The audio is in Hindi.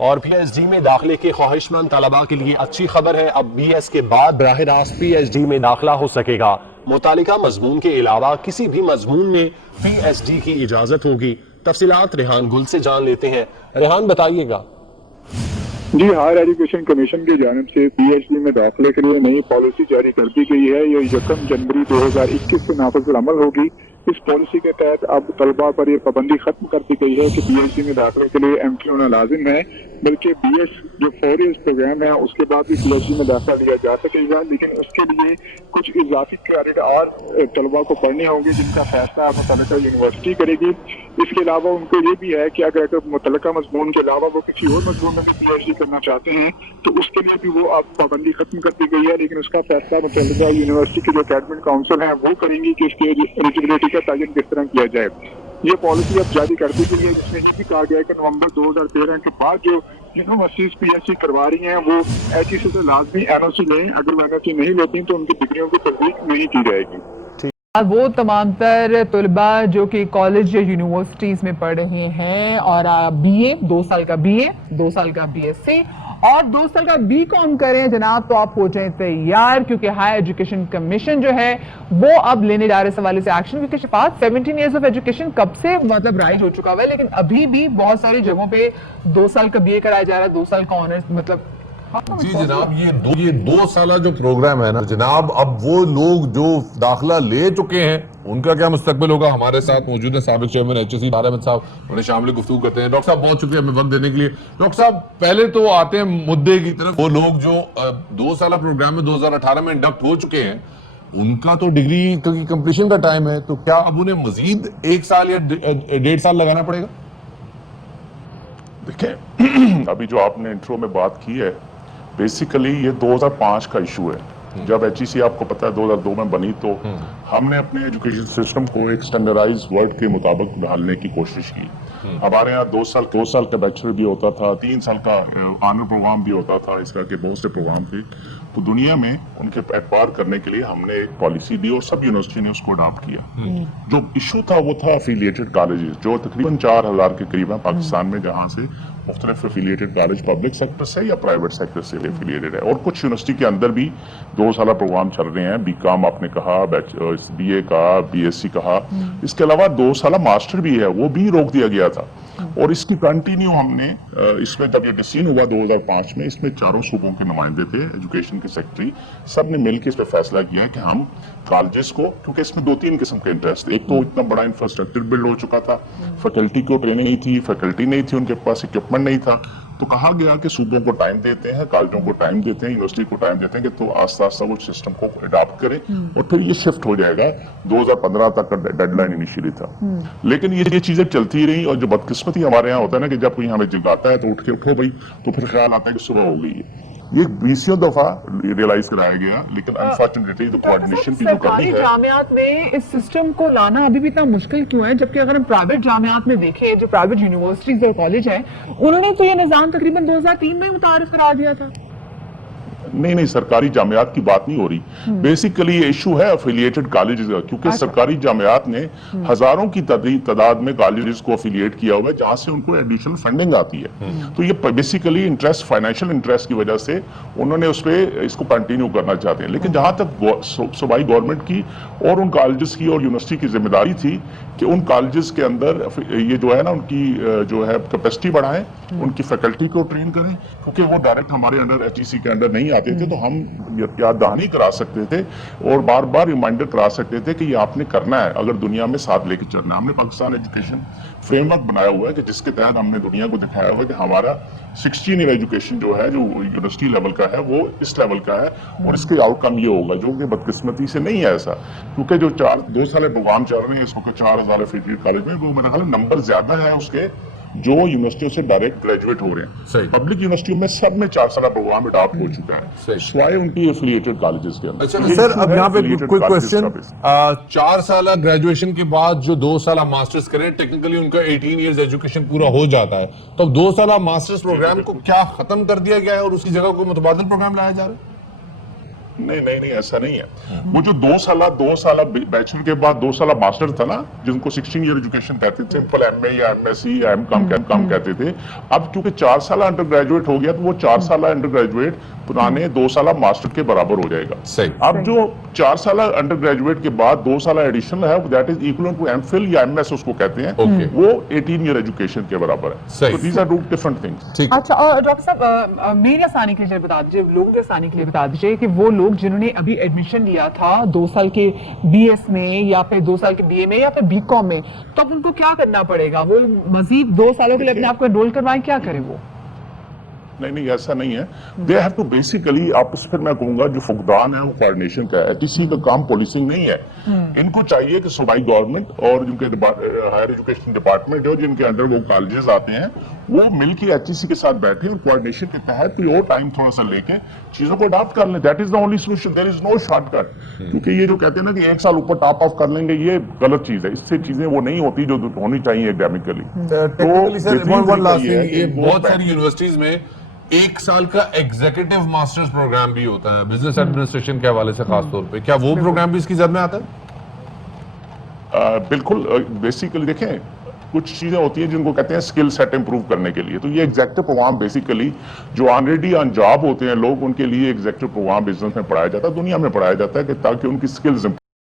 और PhD में दाखिले के ख्वाहिशमंद तलबा के लिए अच्छी खबर है, अब BS के बाद बराह रास्त PhD में दाखिला हो सकेगा। मुतालिका मजमून के अलावा किसी भी मजमून में PhD की इजाजत होगी। तफसीलात रेहान गुल से जान लेते हैं। रेहान बताइएगा। जी, हायर एजुकेशन कमीशन की जानिब से PhD में दाखिले के लिए नई पॉलिसी जारी कर दी गई है। ये 1 जनवरी 2021 से नाफिज अमल होगी। इस पॉलिसी के तहत अब तलबा पर यह पाबंदी खत्म कर दी गई है कि PhD में दाखिले के लिए MPhil होना लाजिम है, बल्कि BS जो 4 ईयर्स प्रोग्राम है उसके बाद भी PhD में दाखिला लिया जा सकेगा, लेकिन उसके लिए कुछ इजाफी क्रेडिट और तलबा को पढ़ने होंगे जिनका फैसला मुतल्लिका यूनिवर्सिटी करेगी। इसके अलावा उनको ये भी है कि अगर मुतल्लिका मजमून के अलावा वो किसी और मजमून में PhD करना चाहते हैं तो उसके लिए भी वो अब पाबंदी खत्म कर दी गई है, लेकिन उसका फैसला मुतल्लिका यूनिवर्सिटी की जो एकेडमिक काउंसिल है वो करेंगी कि इसकी एलिजिबिलिटी का तयन किस तरह किया जाए। ये पॉलिसी अब जारी कर दी गई है, जिसमें ये भी कहा गया है कि नवंबर 2013 के बाद जो यूनिवर्सिटीज PhD करवा रही हैं वो HEC से लाजमी NOC लें। अगर वो NOC नहीं लेती तो उनकी डिग्रियों की तस्दीक नहीं की जाएगी। वो तमाम तर तलबा जो कि कॉलेज या यूनिवर्सिटीज में पढ़ रहे हैं और BA 2 साल का BA 2 साल का BSc और 2 साल का BCom करें जनाब, तो आप हो जाए तैयार, क्योंकि हायर एजुकेशन कमीशन जो है वो अब लेने जा रहे इस हवाले से एक्शन। क्योंकि शिफात 17 ईयर्स ऑफ एजुकेशन कब से मतलब राइज हो चुका हुआ है, लेकिन अभी भी बहुत सारी जगहों पे 2 साल का BA कराया जा रहा है, 2 साल का ऑनर्स मतलब। जी जनाब, ये 2 साल जो प्रोग्राम है ना जनाब, अब वो लोग जो दाखिला ले चुके हैं उनका क्या मुस्तकबिल होगा। हमारे साथ मौजूद है साबिक चेयरमैन HEC अहमद साहब, उन्हें शामिल गुफ्तगू करते हैं। डॉक्टर साहब बहुत शुक्रिया हमें वक्त देने के लिए। डॉक्टर साहब पहले तो आते हैं मुद्दे की तरफ। वो लोग जो 2 साल प्रोग्राम में 2018 में इंडक्ट हो चुके हैं, उनका तो डिग्री की कंप्लीशन का टाइम है, तो क्या अब उन्हें मजीद 1 साल या 1.5 साल लगाना पड़ेगा? देखें, अभी जो आपने इंट्रो में बात की है, बेसिकली ये 2005 का इशू है। जब HEC आपको पता है 2002 में बनी, तो हमने अपने एजुकेशन सिस्टम को एक स्टैंडर्डाइज वर्ल्ड के मुताबिक ढालने की कोशिश की। हमारे यहाँ 2 साल का बैचलर भी होता था, 3 साल का ऑनर प्रोग्राम भी होता था, इस तरह के बहुत से प्रोग्राम थे। तो दुनिया में उनके एतबार करने के लिए हमने एक पॉलिसी दी और सब यूनिवर्सिटी ने उसको अडॉप्ट किया। जो इशू था वो था एफिलिएटेड कॉलेजेस, जो तकरीबन 4000 के करीब है पाकिस्तान में, जहाँ से मुख्तलिफ एफिलिएटेड कॉलेज पब्लिक सेक्टर से या प्राइवेट सेक्टर से एफिलिएटेड है। और कुछ यूनिवर्सिटी के अंदर भी 2 साल प्रोग्राम चल रहे हैं। BCom आपने कहा, BA का, BSc कहा, इसके अलावा 2 साल मास्टर भी है, वो भी रोक दिया गया था। और इसकी कंटिन्यू हमने इसमें जब ये डिसीजन हुआ 2005 में, इसमें 4 सूबों के नुमाइंदे थे, एजुकेशन के सेक्रेटरी, सब ने मिलकर इस पर फैसला किया कि हम कॉलेजेस को, क्योंकि इसमें 2-3 किस्म के इंटरेस्ट, एक तो इतना बड़ा इंफ्रास्ट्रक्चर बिल्ड हो चुका था, फैकल्टी को ट्रेनिंग नहीं थी, फैकल्टी नहीं थी, उनके पास इक्विपमेंट नहीं था, तो कहा गया कि सूबों को टाइम देते हैं, कॉलेजों को टाइम देते हैं, यूनिवर्सिटी को टाइम देते हैं कि तो आस्ता आस्ता वो सिस्टम को अडॉप्ट करें और फिर ये शिफ्ट हो जाएगा। 2015 तक का डेडलाइन इनिशियली था, लेकिन ये चीजें चलती रही। और जो बदकिस्मती हमारे यहाँ होता है ना कि जब कोई हमें जगाता है तो उठ के उठो भाई, तो फिर ख्याल आता है कि सुबह हो गई है। ये 20 दफा रियलाइज कराया गया, लेकिन अनफॉर्चुनेटली तो कोऑर्डिनेशन की जो कमी है। जामियात में इस सिस्टम को लाना अभी भी इतना मुश्किल क्यों है, जबकि अगर हम प्राइवेट जामियात में देखें, जो प्राइवेट यूनिवर्सिटीज और कॉलेज हैं, उन्होंने तो ये निजाम तकरीबन 2003 में मुतारिफ करा दिया था। नहीं, सरकारी जामियात की बात नहीं हो रही। बेसिकली ये इशू है एफिलिएटेड कॉलेजेस का, क्योंकि सरकारी जामियात ने हजारों की तादाद में कॉलेजेस को एफिलिएट किया हुआ है, जहां से उनको एडिशनल फंडिंग आती है। तो ये बेसिकली इंटरेस्ट, फाइनेंशियल इंटरेस्ट की वजह से उन्होंने उस पर इसको कंटिन्यू करना चाहते हैं। लेकिन जहां तक सूबाई गवर्नमेंट की और उन कॉलेजेस की और यूनिवर्सिटी की जिम्मेदारी थी कि उन कॉलेजेस के अंदर ये जो है ना, उनकी जो है कैपेसिटी बढ़ाएं, उनकी फैकल्टी को ट्रेन करें, क्योंकि वो डायरेक्ट हमारे अंडर HEC के अंडर नहीं आते थे, तो हम याद दहानी करा सकते थे और बार बार रिमाइंडर करा सकते थे कि ये आपने करना है अगर दुनिया में साथ लेके चलना है। हमने पाकिस्तान एजुकेशन फ्रेमवर्क बनाया हुआ है कि जिसके तहत हमने दुनिया को दिखाया हुआ है कि हमारा 16 ईयर एजुकेशन जो है, जो यूनिवर्सिटी लेवल का है, वो इस लेवल का है और इसके आउटकम ये होगा, जो कि बदकिस्मती से नहीं है ऐसा। क्योंकि जो 2 साल प्रोग्राम चल रहे हैं इस वक्त 4000 एफिलिएटेड कॉलेज में, वो मेरा ख्याल नंबर ज्यादा है उसके जो यूनिवर्सिटियों से डायरेक्ट ग्रेजुएट हो रहे हैं। पब्लिक यूनिवर्सिटियों में सब में 4 साल प्रोग्राम अडॉप्ट हो चुका है, स्वाय उनकी एफिलिएटेड कॉलेजेस के अंदर। अच्छा सर, अब यहाँ पे कोई क्वेश्चन, 4 साल ग्रेजुएशन के बाद जो 2 साल मास्टर्स करें, टेक्निकली उनका 18 इयर्स एजुकेशन पूरा हो जाता है, तो 2 साल मास्टर्स प्रोग्राम को क्या खत्म कर दिया गया है और उसकी जगह कोई मुतबादिल प्रोग्राम लाया जा रहा है? नहीं ऐसा नहीं है। वो जो 2 साल बैचलर के बाद 2 साल मास्टर था ना, जिनको 16 ईयर एजुकेशन कहते थे, सिंपल एमए या एमएससी या एमकॉम कहते थे। अब क्योंकि 4 साल अंडर ग्रेजुएट हो गया, तो वो 4 साल अंडर ग्रेजुएट पुराने 2 साल मास्टर के बराबर हो जाएगा। सही। अब जो 4 साल अंडर ग्रेजुएट के बाद 2 साल एडिशनल है, that is equal to MPhil या एमएस उसको कहते हैं। Okay. वो 18 ईयर एजुकेशन के बराबर है। सही। So these are two different things. ठीक। अच्छा, और डॉक्टर साहब मेरे आसानी के लिए बता दीजिए, लोगों के आसानी के लिए बता दीजिए कि वो लोग जिन्होंने अभी एडमिशन लिया था 2 साल के बीएस में या फिर 2 साल के बीए में या फिर बीकॉम में, तो अब उनको क्या करना पड़ेगा? वो मजीद 2 सालों के लिए अपने आप को एनरोल करवाएं, क्या करें वो? नहीं ऐसा नहीं है। दे हैव टू बेसिकली, आपस फिर मैं कहूंगा जो फुकदान है वो कोऑर्डिनेशन का है। एचईसी का काम पॉलिसिंग नहीं है। इनको चाहिए कि सूबाई गवर्नमेंट और जिनके हायर एजुकेशन डिपार्टमेंट है, जिनके अंडर वो कॉलेजेस आते हैं, वो मिलकर एचईसी के साथ बैठे और कोऑर्डिनेशन के तहत कोई और टाइम थोड़ा सा लेके चीजों को अडॉप्ट कर लें। That is the only solution, there is no shortcut. क्योंकि ये जो कहते हैं ना कि 1 साल ऊपर टॉप ऑफ कर लेंगे, ये गलत चीज है। इससे चीजें वो नहीं होती जो होनी चाहिए academically. Technically sir, one last thing, ये वो बहुत सारी यूनिवर्सिटीज में 1 साल का एग्जीक्यूटिव मास्टर्स प्रोग्राम भी होता है, बिजनेस एडमिनिस्ट्रेशन के हवाले से खास तौर पे। क्या वो प्रोग्राम भी इसकी जद में आता है? बिल्कुल। बेसिकली देखें, कुछ चीजें होती हैं जिनको कहते हैं स्किल सेट इंप्रूव करने के लिए। तो ये एग्जीक्यूटिव प्रोग्राम बेसिकली जो ऑलरेडी ऑन जॉब होते हैं लोग, उनके लिए एग्जीक्यूटिव प्रोग्राम बिजनेस में पढ़ाया जाता है, दुनिया में पढ़ाया जाता है, कि ताकि उनकी स्किल्स